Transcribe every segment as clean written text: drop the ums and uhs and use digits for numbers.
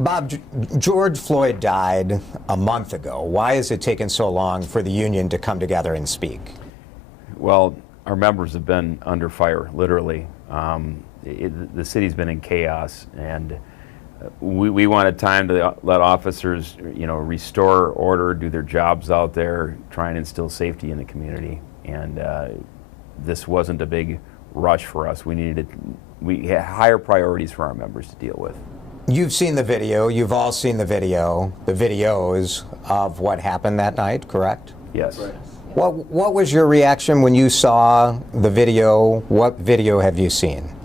Bob, George Floyd died a month ago. Why has it taken so long for the union to come together and speak? Well, our members have been under fire, literally. The city's been in chaos, and we wanted time to let officers, restore order, do their jobs out there, try and instill safety in the community. And this wasn't a big rush for us. We had higher priorities for our members to deal with. You've seen the video. You've all seen the videos of what happened that night, correct? Yes. Right. What was your reaction when you saw the video? What video have you seen?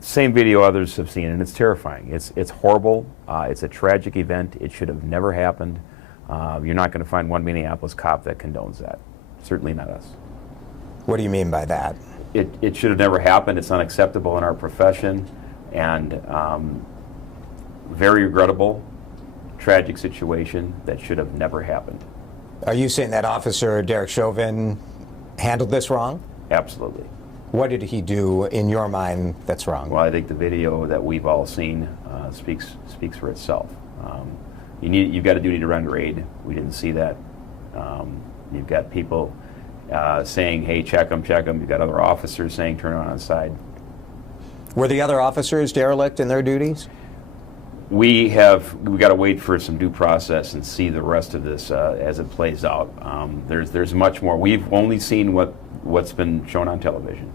Same video others have seen, and it's terrifying. It's horrible. It's a tragic event. It should have never happened. You're not going to find one Minneapolis cop that condones that. Certainly not us. What do you mean by that? It should have never happened. It's unacceptable in our profession, and very regrettable, tragic situation that should have never happened. Are you saying that Officer Derek Chauvin handled this wrong? Absolutely. What did he do in your mind that's wrong? Well, I think the video that we've all seen speaks for itself. You've got a duty to render aid. We didn't see that. You've got people saying, "Hey, check them." You've got other officers saying, "Turn on the side." Were the other officers derelict in their duties? We got to wait for some due process and see the rest of this as it plays out. There's much more. We've only seen what's been shown on television.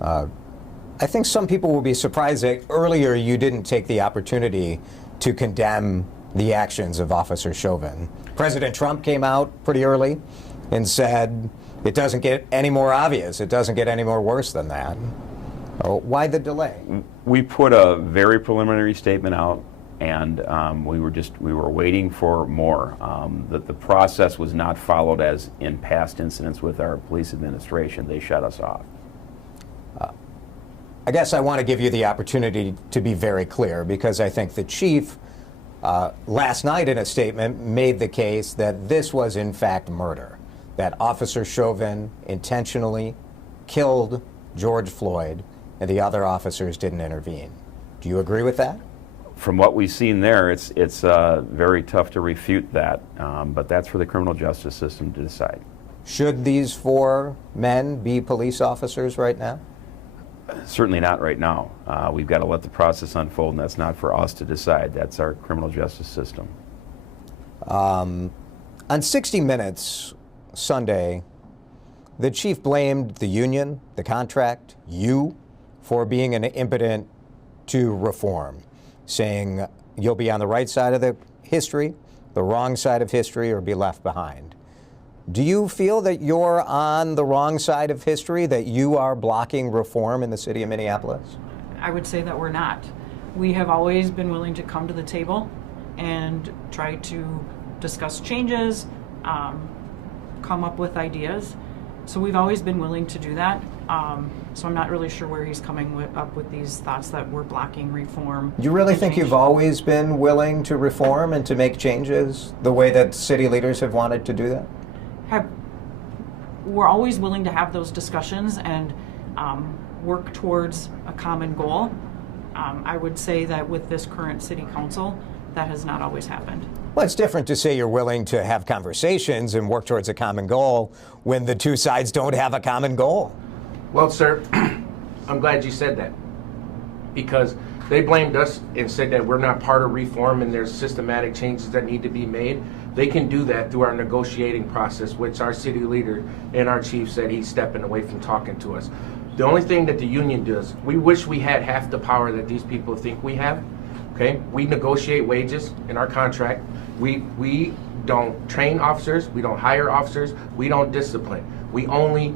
I think some people will be surprised that earlier you didn't take the opportunity to condemn the actions of Officer Chauvin. President Trump came out pretty early and said it doesn't get any more obvious, it doesn't get any more worse than that. Why the delay? We put a very preliminary statement out, and we were waiting for more. The process was not followed as in past incidents with our police administration. They shut us off. I guess I want to give you the opportunity to be very clear, because I think the chief last night in a statement made the case that this was in fact murder, that Officer Chauvin intentionally killed George Floyd and the other officers didn't intervene. Do you agree with that? From what we've seen there, it's very tough to refute that, but that's for the criminal justice system to decide. Should these 4 men be police officers right now? Certainly not right now. We've got to let the process unfold, and that's not for us to decide. That's our criminal justice system. On 60 Minutes Sunday, the chief blamed the union, the contract, you, for being an impotent to reform, saying you'll be on the right side of the history, the wrong side of history, or be left behind. Do you feel that you're on the wrong side of history, that you are blocking reform in the city of Minneapolis? I would say that we're not. We have always been willing to come to the table and try to discuss changes, come up with ideas. So we've always been willing to do that. So I'm not really sure where he's coming up with these thoughts that we're blocking reform. You really think you've always been willing to reform and to make changes the way that city leaders have wanted to do that? We're always willing to have those discussions and work towards a common goal. I would say that with this current city council, that has not always happened. Well, it's different to say you're willing to have conversations and work towards a common goal when the two sides don't have a common goal. Well, sir, I'm glad you said that, because they blamed us and said that we're not part of reform and there's systematic changes that need to be made. They can do that through our negotiating process, which our city leader and our chief said he's stepping away from talking to us. The only thing that the union does, we wish we had half the power that these people think we have. Okay, we negotiate wages in our contract. We don't train officers, we don't hire officers, we don't discipline. We only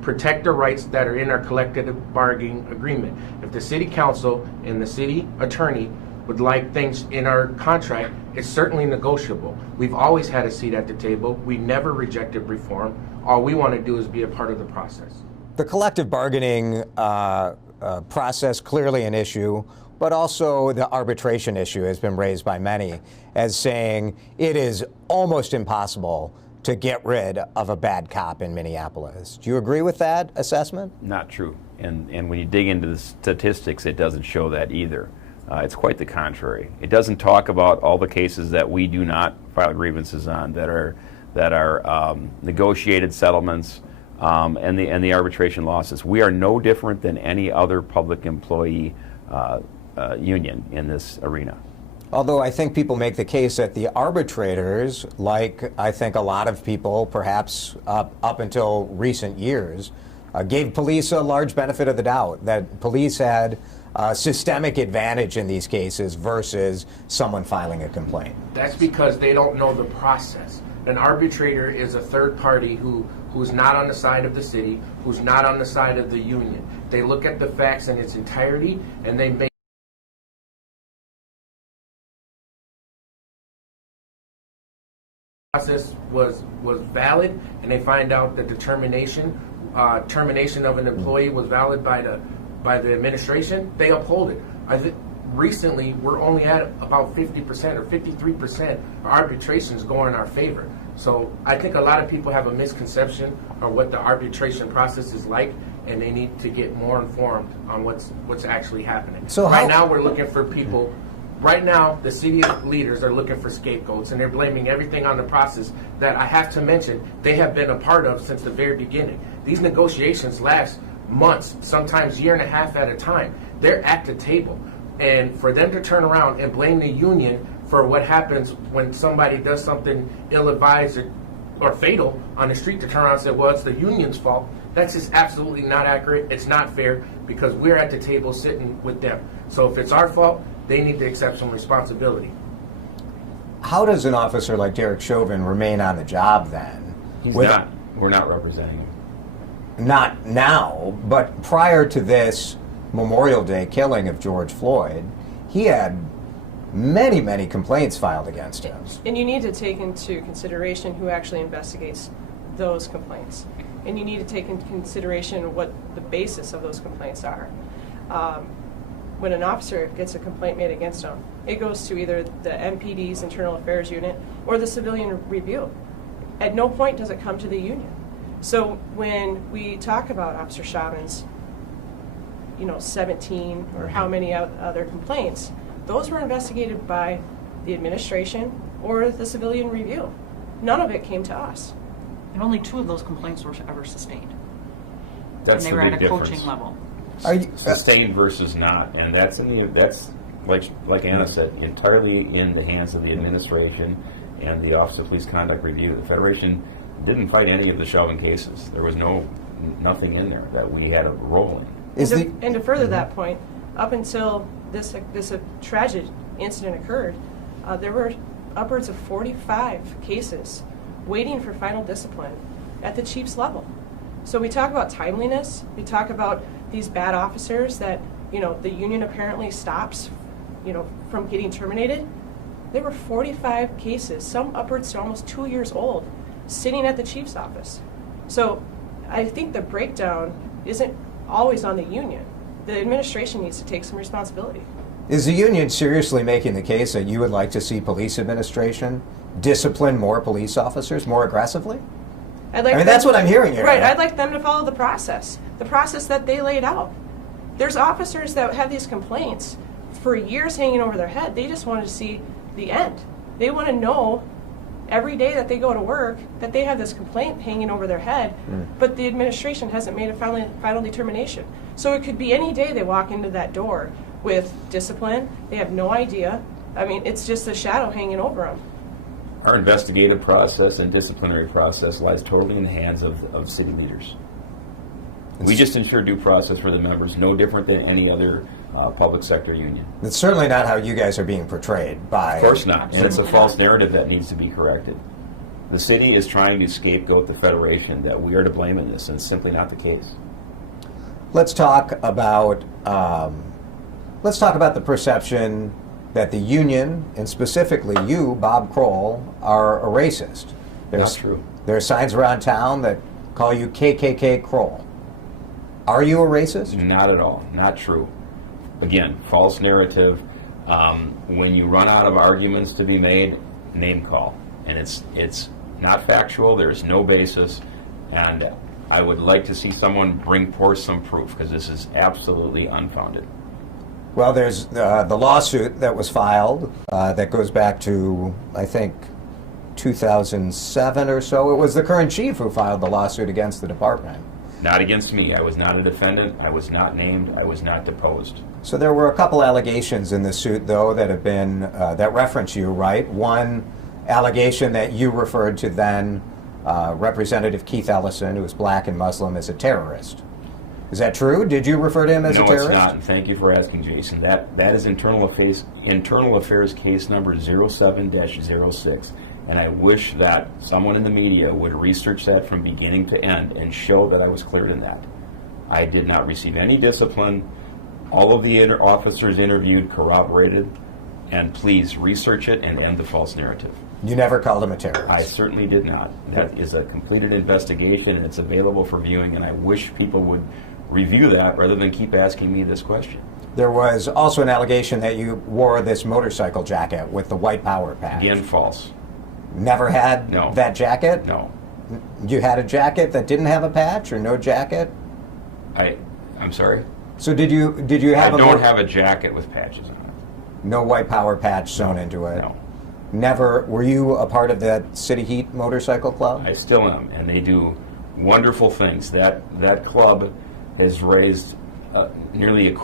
protect the rights that are in our collective bargaining agreement. If the city council and the city attorney would like things in our contract, it's certainly negotiable. We've always had a seat at the table. We never rejected reform. All we want to do is be a part of the process. The collective bargaining process, clearly an issue, but also the arbitration issue has been raised by many as saying it is almost impossible to get rid of a bad cop in Minneapolis. Do you agree with that assessment? Not true. And when you dig into the statistics, it doesn't show that either. It's quite the contrary. It doesn't talk about all the cases that we do not file grievances on, that are negotiated settlements, and the arbitration losses. We are no different than any other public employee union in this arena. Although I think people make the case that the arbitrators, like I think a lot of people, perhaps up until recent years, gave police a large benefit of the doubt, that police had systemic advantage in these cases versus someone filing a complaint. That's because they don't know the process. An arbitrator is a third party who's not on the side of the city, who's not on the side of the union. They look at the facts in its entirety, and they make process was valid, and they find out that the termination of an employee was valid by the administration. They uphold it. Recently, we're only at about 50% or 53% of arbitrations go in our favor. So I think a lot of people have a misconception of what the arbitration process is like, and they need to get more informed on what's actually happening. So right now, we're looking for people. Right now, the city leaders are looking for scapegoats, and they're blaming everything on the process that I have to mention they have been a part of since the very beginning. These negotiations last months, sometimes year and a half at a time. They're at the table. And for them to turn around and blame the union for what happens when somebody does something ill-advised or fatal on the street, to turn around and say, well, it's the union's fault, that's just absolutely not accurate. It's not fair, because we're at the table sitting with them. So if it's our fault, they need to accept some responsibility. How does an officer like Derek Chauvin remain on the job then? We're not representing him. Not now, but prior to this Memorial Day killing of George Floyd, he had many, many complaints filed against him. And you need to take into consideration who actually investigates those complaints. And you need to take into consideration what the basis of those complaints are. When an officer gets a complaint made against him, it goes to either the MPD's Internal Affairs Unit or the Civilian Review. At no point does it come to the union. So when we talk about Officer Chauvin's 17 or how many other complaints, those were investigated by the administration or the Civilian Review. None of it came to us. And only 2 of those complaints were ever sustained. That's and they the were big at a difference. coaching level. Sustained versus not, and that's like Anna said, entirely in the hands of the administration and the Office of Police Conduct Review. The Federation didn't fight any of the Chauvin cases. There was nothing in there that we had a role in. And to further that point, up until this tragic incident occurred, there were upwards of 45 cases waiting for final discipline at the chief's level. So we talk about timeliness. We talk about these bad officers that the union apparently stops from getting terminated. There were 45 cases, some upwards to almost 2 years old, sitting at the chief's office. So I think the breakdown isn't always on the union. The administration needs to take some responsibility. Is the union seriously making the case that you would like to see police administration discipline more police officers more aggressively? That's what I'm hearing here. Right, I'd like them to follow the process that they laid out. There's officers that have these complaints for years hanging over their head. They just want to see the end. They want to know every day that they go to work that they have this complaint hanging over their head, but the administration hasn't made a final determination. So it could be any day they walk into that door with discipline. They have no idea. It's just a shadow hanging over them. Our investigative process and disciplinary process lies totally in the hands of city leaders. We just ensure due process for the members, no different than any other public sector union. It's certainly not how you guys are being portrayed by... Of course not. And it's a false narrative that needs to be corrected. The city is trying to scapegoat the Federation that we are to blame in this, and it's simply not the case. Let's talk about the perception that the union, and specifically you, Bob Kroll, are a racist. Not true. There are signs around town that call you KKK Kroll. Are you a racist? Not at all. Not true. Again, false narrative. When you run out of arguments to be made, name call. And it's not factual. There's no basis. And I would like to see someone bring forth some proof, because this is absolutely unfounded. Well, there's the lawsuit that was filed that goes back to, I think, 2007 or so. It was the current chief who filed the lawsuit against the department. Not against me. I was not a defendant. I was not named. I was not deposed. So there were a couple allegations in the suit, though, that have been that reference you, right? One allegation that you referred to then, Representative Keith Ellison, who was black and Muslim, as a terrorist. Is that true? Did you refer to him as a terrorist? No, it's not. And thank you for asking, Jason. That is Internal Affairs case number 07-06. And I wish that someone in the media would research that from beginning to end and show that I was cleared in that. I did not receive any discipline. All of the officers interviewed corroborated. And please research it and end the false narrative. You never called him a terrorist? I certainly did not. That is a completed investigation, and it's available for viewing, and I wish people would review that rather than keep asking me this question. There was also an allegation that you wore this motorcycle jacket with the white power patch. Again, false. Never had No. that jacket? No. You had a jacket that didn't have a patch, or no jacket? I'm sorry? So did you have I don't have a jacket with patches on it. no white power patch sewn into it? No. Never. Were you a part of that City Heat motorcycle club? I still am, and they do wonderful things. That club has raised nearly in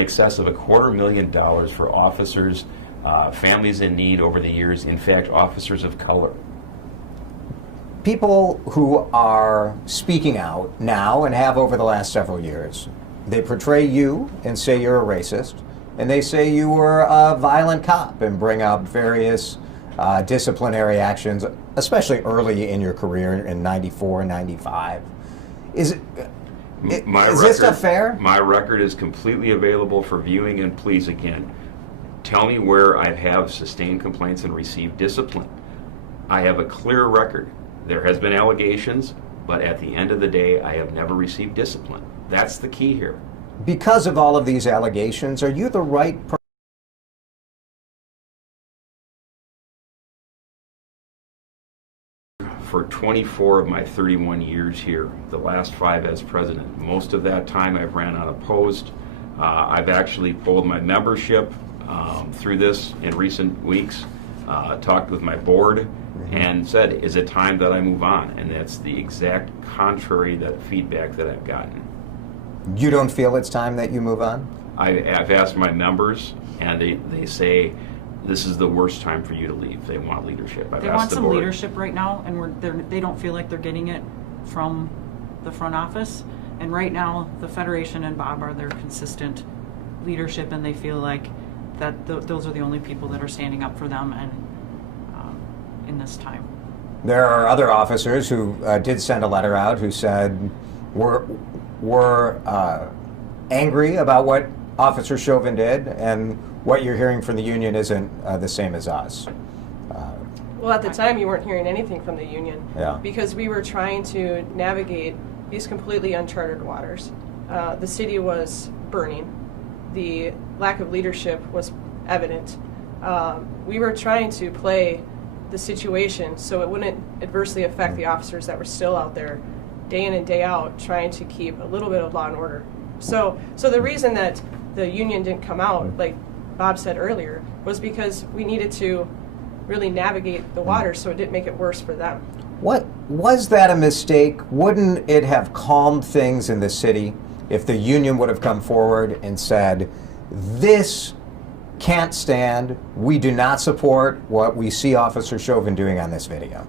excess of $250,000 for officers, families in need over the years. In fact, officers of color. People who are speaking out now and have over the last several years, they portray you and say you're a racist, and they say you were a violent cop and bring up various disciplinary actions, especially early in your career in 94 and 95. Is this stuff fair? My record is completely available for viewing, and please, again, tell me where I have sustained complaints and received discipline. I have a clear record. There has been allegations, but at the end of the day, I have never received discipline. That's the key here. Because of all of these allegations, are you the right person? For 24 of my 31 years here, the last 5 as president, most of that time I've ran unopposed. I've actually polled my membership through this in recent weeks, talked with my board, and said, is it time that I move on? And that's the exact contrary that feedback that I've gotten. You don't feel it's time that you move on? I've asked my members, and they say, this is the worst time for you to leave. They want leadership. They want some leadership right now, and they don't feel like they're getting it from the front office. And right now, the Federation and Bob are their consistent leadership, and they feel like that those are the only people that are standing up for them and in this time. There are other officers who did send a letter out who said we're angry about what Officer Chauvin did, and what you're hearing from the union isn't the same as us. Well, at the time, you weren't hearing anything from the union, Yeah. because we were trying to navigate these completely uncharted waters. The city was burning. The lack of leadership was evident. We were trying to play the situation so it wouldn't adversely affect the officers that were still out there day in and day out trying to keep a little bit of law and order. So the reason that the union didn't come out, like Bob said earlier, was because we needed to really navigate the waters so it didn't make it worse for them. What was that a mistake? Wouldn't it have calmed things in the city if the union would have come forward and said, this can't stand, we do not support what we see Officer Chauvin doing on this video?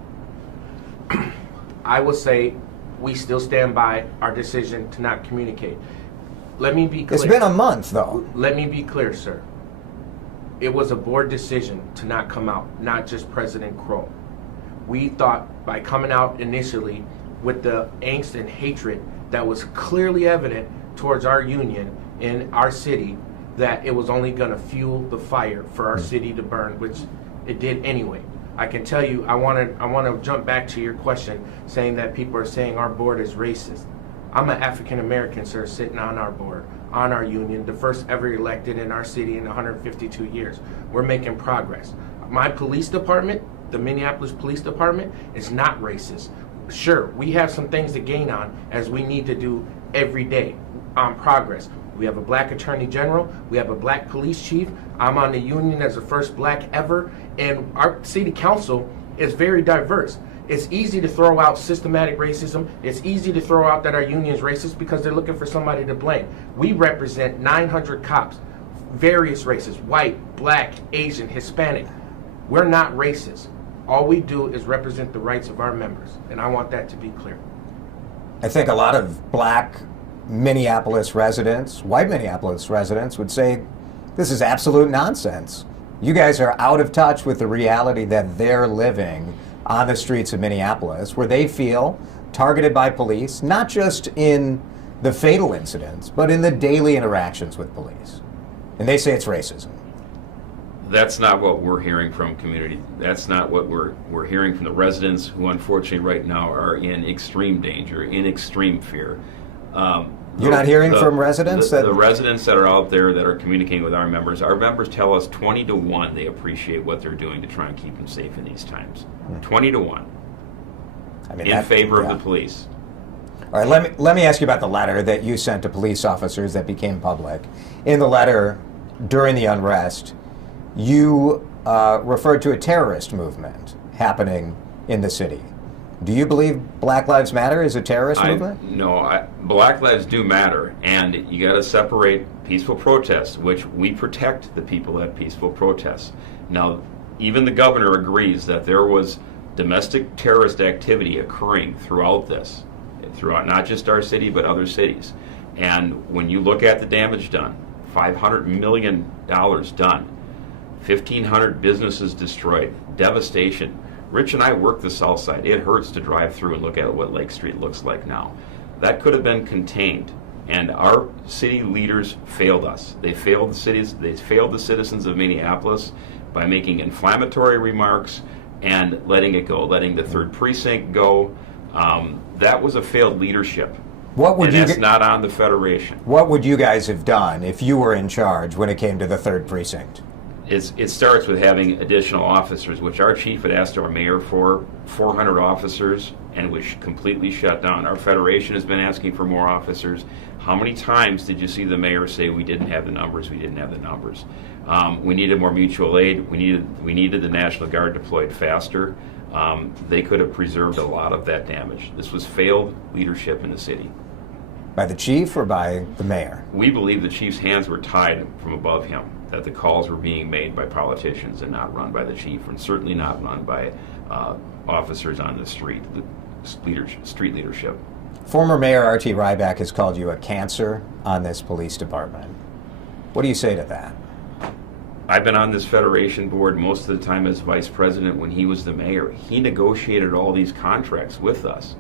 I will say we still stand by our decision to not communicate. Let me be clear. It's been a month, though. Let me be clear, sir. It was a board decision to not come out, not just President Kroll. We thought by coming out initially with the angst and hatred that was clearly evident towards our union in our city, that it was only going to fuel the fire for our city to burn, which it did anyway. I can tell you, I want to jump back to your question, saying that people are saying our board is racist. I'm an African American, sir, sitting on our board, on our union, the first ever elected in our city in 152 years. We're making progress. My police department, the Minneapolis Police Department, is not racist. Sure, we have some things to gain on, as we need to do every day on progress. We have a black attorney general. We have a black police chief. I'm on the union as the first black ever. And our city council is very diverse. It's easy to throw out systematic racism. It's easy to throw out that our union is racist because they're looking for somebody to blame. We represent 900 cops, various races, white, black, Asian, Hispanic. We're not racist. All we do is represent the rights of our members, and I want that to be clear. I think a lot of black Minneapolis residents, white Minneapolis residents, would say this is absolute nonsense. You guys are out of touch with the reality that they're living on the streets of Minneapolis, where they feel targeted by police, not just in the fatal incidents, but in the daily interactions with police. And they say it's racism. That's not what we're hearing from community. That's not what we're hearing from the residents who unfortunately right now are in extreme danger, in extreme fear. You're not hearing from residents? The residents that are out there that are communicating with our members tell us 20 to 1 they appreciate what they're doing to try and keep them safe in these times. 20 to 1 in favor of the police. All right, let me ask you about the letter that you sent to police officers that became public. In the letter, during the unrest, you referred to a terrorist movement happening in the city. Do you believe Black Lives Matter is a terrorist movement? No, Black Lives do matter, and you got to separate peaceful protests, which we protect the people at peaceful protests. Now, even the governor agrees that there was domestic terrorist activity occurring throughout not just our city, but other cities. And when you look at the damage done, $500 million done, 1,500 businesses destroyed, devastation. Rich and I work the South Side. It hurts to drive through and look at what Lake Street looks like now. That could have been contained, and our city leaders failed us. They failed the cities. They failed the citizens of Minneapolis by making inflammatory remarks and letting it go, letting the 3rd Precinct go. That was a failed leadership. That's not on the Federation. What would you guys have done if you were in charge when it came to the 3rd Precinct? It starts with having additional officers, which our chief had asked our mayor for, 400 officers, and was completely shut down. Our federation has been asking for more officers. How many times did you see the mayor say we didn't have the numbers, we didn't have the numbers? We needed more mutual aid. We needed the National Guard deployed faster. They could have preserved a lot of that damage. This was failed leadership in the city. By the chief or by the mayor? We believe the chief's hands were tied from above him, that the calls were being made by politicians and not run by the chief, and certainly not run by officers on the street, street leadership. Former Mayor R.T. Ryback has called you a cancer on this police department. What do you say to that? I've been on this federation board most of the time as vice president when he was the mayor. He negotiated all these contracts with us.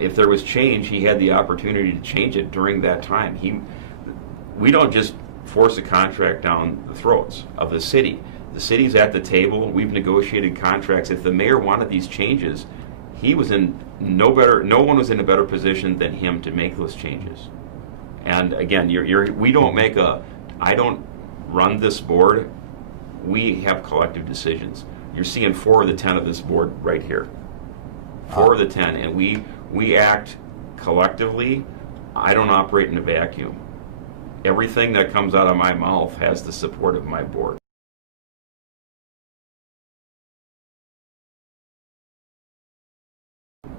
If there was change, he had the opportunity to change it during that time. We don't just force a contract down the throats of the city. The city's at the table. We've negotiated contracts. If the mayor wanted these changes, he was in no one was in a better position than him to make those changes. And again, I don't run this board. We have collective decisions. You're seeing 4 of the 10 of this board right here. 4 of the 10, and we act collectively. I don't operate in a vacuum. Everything that comes out of my mouth has the support of my board.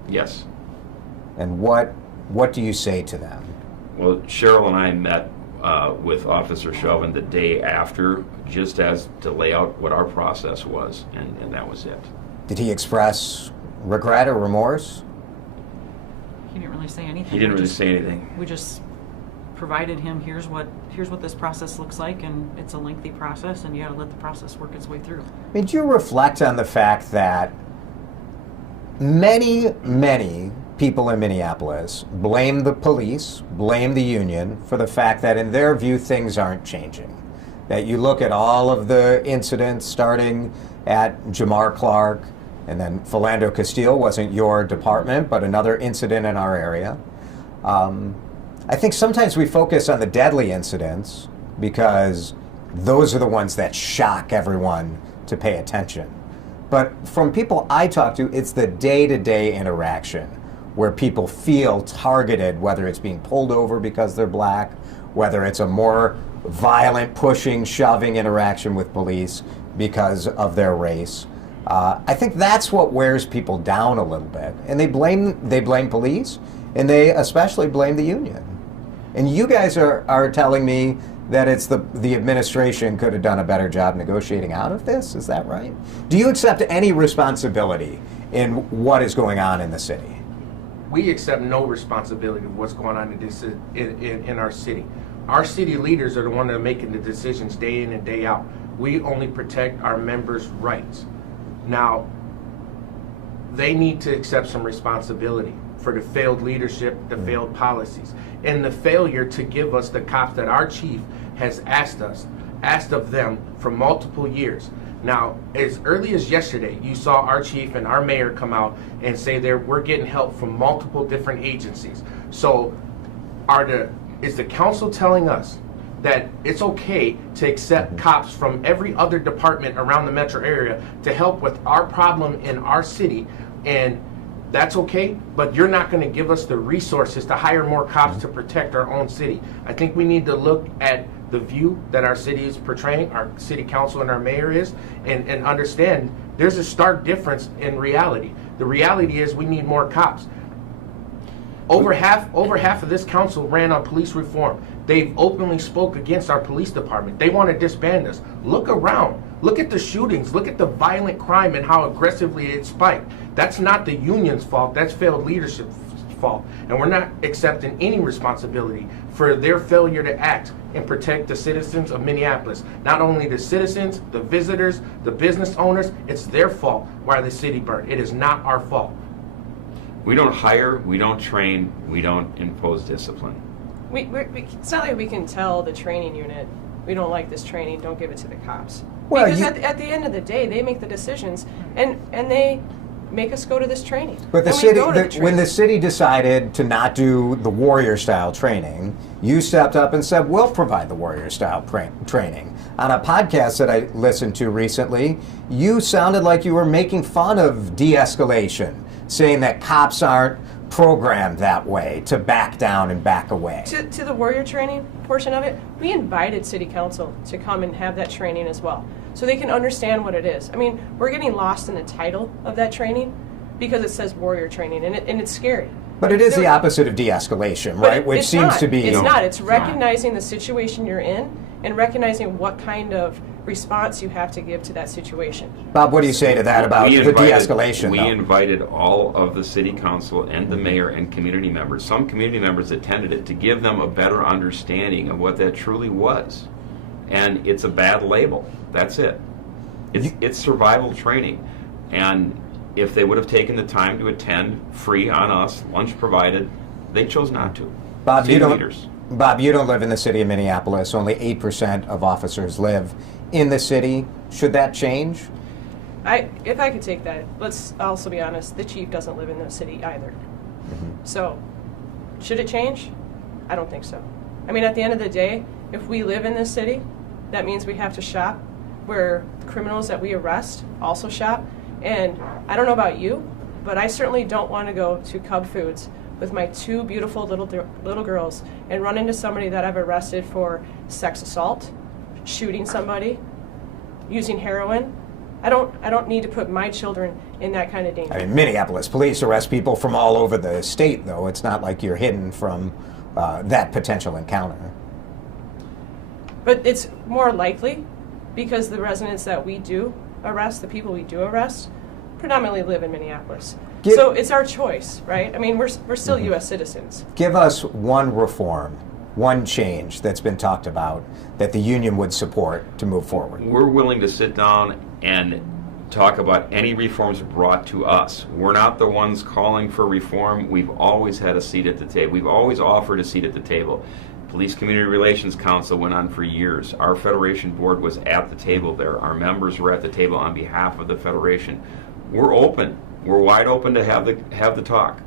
Yes. And what do you say to them? Well, Cheryl and I met with Officer Chauvin the day after, just as to lay out what our process was, and that was it. Did he express regret or remorse? He didn't really say anything. He didn't really say anything. We just provided him, here's what this process looks like, and it's a lengthy process, and you got to let the process work its way through. Did you reflect on the fact that many people in Minneapolis blame the police, blame the union for the fact that in their view things aren't changing? That you look at all of the incidents starting at Jamar Clark, and then Philando Castile wasn't your department, but another incident in our area. I think sometimes we focus on the deadly incidents because those are the ones that shock everyone to pay attention. But from people I talk to, it's the day-to-day interaction where people feel targeted, whether it's being pulled over because they're black whether it's a more violent pushing, shoving interaction with police because of their race. I think that's what wears people down a little bit, and they blame police, and they especially blame the union. And you guys are telling me that it's the administration could have done a better job negotiating out of this. Is that right? Do you accept any responsibility in what is going on in the city? We accept no responsibility of what's going on in our city. Our city leaders are the ones that are making the decisions day in and day out. We only protect our members' rights. Now, they need to accept some responsibility for the failed leadership, the failed policies, and the failure to give us the cops that our chief has asked of them for multiple years. Now, as early as yesterday, you saw our chief and our mayor come out and say we're getting help from multiple different agencies. So is the council telling us that it's okay to accept cops from every other department around the metro area to help with our problem in our city, and that's okay, but you're not going to give us the resources to hire more cops to protect our own city? I think we need to look at the view that our city is portraying, our city council and our mayor is, and understand there's a stark difference in reality. The reality is we need more cops. Over half of this council ran on police reform. They've openly spoke against our police department. They want to disband us. Look around. Look at the shootings. Look at the violent crime and how aggressively it spiked. That's not the union's fault. That's failed leadership's fault. And we're not accepting any responsibility for their failure to act and protect the citizens of Minneapolis. Not only the citizens, the visitors, the business owners, it's their fault why the city burned. It is not our fault. We don't hire, we don't train, we don't impose discipline. It's not like we can tell the training unit, we don't like this training, don't give it to the cops. Well, because at the end of the day, they make the decisions, and they make us go to this training. But the And we city, go to the when the training. city decided to not do the warrior-style training, you stepped up and said, we'll provide the warrior-style training. On a podcast that I listened to recently, you sounded like you were making fun of de-escalation, saying that cops aren't programmed that way, to back down and back away. To the warrior training portion of it, we invited city council to come and have that training as well, so they can understand what it is. I mean, we're getting lost in the title of that training because it says warrior training, and it's scary. But it is the opposite of de-escalation, But right? Which it's seems not. to be... It's not. It's recognizing the situation you're in and recognizing what kind of response you have to give to that situation. Bob, what do you say to that about the de-escalation? We though? invited all of the city council and the mayor and community members. Some community members attended it to give them a better understanding of what that truly was. And it's a bad label. That's it. It's survival training. And if they would have taken the time to attend, free on us, lunch provided, they chose not to. Bob, City you don't leaders. Bob, you don't live in the city of Minneapolis. Only 8% of officers live in the city. Should that change? If I could take that, let's also be honest, the chief doesn't live in the city either. So, should it change? I don't think so. I mean, at the end of the day, if we live in this city, that means we have to shop where the criminals that we arrest also shop. And I don't know about you, but I certainly don't want to go to Cub Foods with my two beautiful little girls and run into somebody that I've arrested for sex assault, shooting somebody, using heroin. I don't need to put my children in that kind of danger. I mean, Minneapolis police arrest people from all over the state, though. It's not like you're hidden from that potential encounter. But it's more likely because the residents that we do arrest, the people we do arrest, predominantly live in Minneapolis. So it's our choice, right? I mean, we're still U.S. citizens. Give us one reform, one change that's been talked about that the union would support to move forward. We're willing to sit down and talk about any reforms brought to us. We're not the ones calling for reform. We've always had a seat at the table. We've always offered a seat at the table. Police Community Relations Council went on for years. Our Federation Board was at the table there. Our members were at the table on behalf of the Federation. We're open. We're wide open to have the talk.